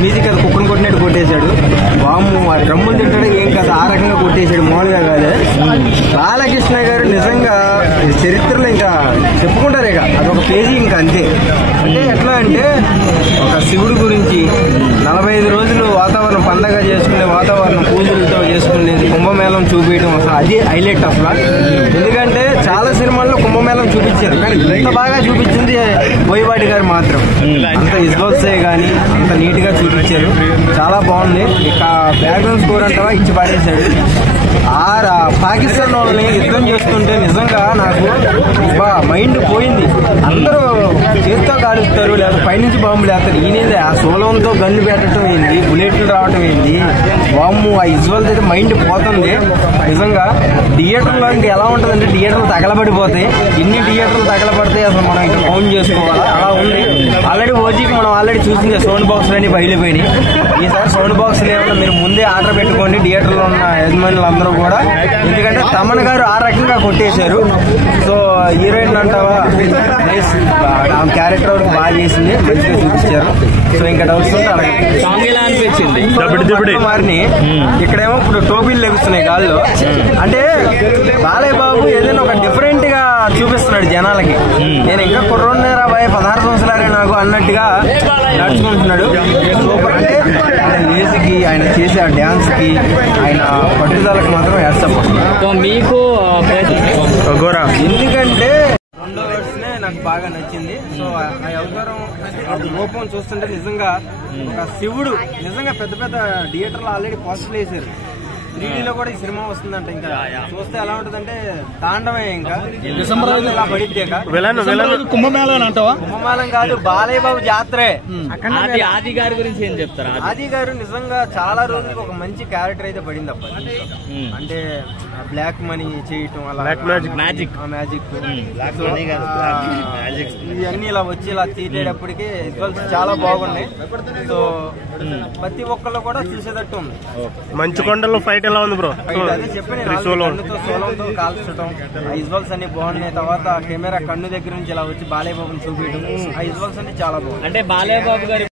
Music అది కుక్కను కొట్టినట్టు కొట్టేశాడు. వాము ఆ డ్రమ్ములు తింటాడు ఏం కాదు, ఆ రకంగా కొట్టేశాడు, మామూలుగా కాదు. బాలకృష్ణ గారు నిజంగా చరిత్రలో ఇంకా చెప్పుకుంటారు, ఇక అదొక పేజీ ఇంకా అంతే. అంటే ఎట్లా అంటే ఒక శివుడు గురించి 45 రోజులు వాతావరణం పండగ చేసుకునే వాతావరణం పూజలతో చేసుకునేది కుంభమేళం చూపించడం అసలు అది హైలైట్ అసలు. ఎందుకంటే చాలా సినిమాల్లో కుంభమేళం చూపించారు, కానీ ఇంత బాగా చూపించింది బోయపాటి గారు మాత్రం. అంత విజువల్సే కానీ అంత నీట్ గా చూపించారు, చాలా బాగుంది. ఇక బ్యాక్గ్రౌండ్ స్కోర్ అంటావా ఇచ్చి పాడేశాడు. పాకిస్తాన్ వాళ్ళని యుద్ధం చేస్తుంటే నిజంగా నాకు మైండ్ పోయింది. అందరూ చేతితో కాలుస్తారు, లేదా పైనుంచి బాంబులు వేస్తారు. ఈయనేది ఆ సోలంతో గన్ను పెట్టడం ఏంది, బుల్లెట్లు రావడం ఏంది, బాంబు ఆ విజువల్స్ అయితే మైండ్ పోతుంది నిజంగా. థియేటర్లో ఇంకా ఎలా ఉంటుందంటే థియేటర్లు తగలబడిపోతాయి. ఎన్ని థియేటర్లు తగలబడతాయి అసలు మనం ఇంకా కౌంట్ చేసుకోవాలా, అలా ఉంది. ఆల్రెడీ ఓజీకి మనం ఆల్రెడీ చూసింది సౌండ్ బాక్స్లు అన్ని బయలుపోయినాయి. ఈసారి సౌండ్ బాక్స్లు ఏమన్నా మీరు ముందే ఆర్డర్ పెట్టుకోండి థియేటర్లో ఉన్న యజమానులు అందరూ కూడా. ఎందుకంటే తమన్ గారు ఆ రకంగా కొట్టేశారు. సో హీరోయిన్ అంటావా ఆమె క్యారెక్టర్ వరకు బాగా చేసింది, మంచిగా చూపించారు. సో ఇంకా డౌట్స్ ఉంటే అనిపించింది మారిని. ఇక్కడేమో ఇప్పుడు టోపీలు లెగుస్తున్నాయి గాల్లో. అంటే బాలయ్య బాబు ఏదైనా ఒక డిఫరెంట్ గా చూపిస్తున్నాడు జనాలకి. నేను ఇంకా కుర్రోన్నర 16 సంవత్సరాలే నాకు అన్నట్టుగా నడుచుకుంటున్నాడు. సూపర్. అంటే ఆయన ఏజ్కి, ఆయన చేసే ఆ డాన్స్ కి, ఆయన పట్టుదలకు మాత్రం వేస్తాం మీకు. ఎందుకంటే రెండో వర్డ్స్నే నాకు బాగా నచ్చింది. సో ఆ అవతారం రూపం చూస్తుంటే నిజంగా ఒక శివుడు నిజంగా పెద్ద పెద్ద థియేటర్లో ఆల్రెడీ పోస్టర్లు వేశారు. 3Dలో కూడా ఈ సినిమా వస్తుందంట. ఇంకా చూస్తే ఎలా ఉంటుందంటే తాండవే. ఇంకా డిసెంబర్ ఇలా పడిద్దే కుంభమేళం అంటావా? కుంభమేళం కాదు, బాలయ్య బాబు జాతరే. ఆది గారి గురించి ఏం చెప్తారా? ఆది గారు నిజంగా చాలా రోజులకి ఒక మంచి క్యారెక్టర్ అయితే పడింది అప్ప. అంటే బ్లాక్ మనీ చేయటం, అలా మ్యాజిక్ ఇవన్నీ ఇలా వచ్చి ఇలా తీసేటప్పటికి చాలా బాగున్నాయి. సో ప్రతి ఒక్కళ్ళు కూడా చూసేటట్టు ఉంది. మంచు కొండల్లో ఫైట్ ఎలా ఉంది బ్రో? అదే చెప్పి సోలంతో కాల్చడం, ఆ విజువల్స్ అన్ని బాగున్నాయి. తర్వాత కెమెరా కన్ను దగ్గర నుంచి ఇలా వచ్చి బాలయ్య బాబుని చూపించడం, ఆ విజువల్స్ అన్ని చాలా బాగుంది. అంటే బాలయ్య బాబు గారి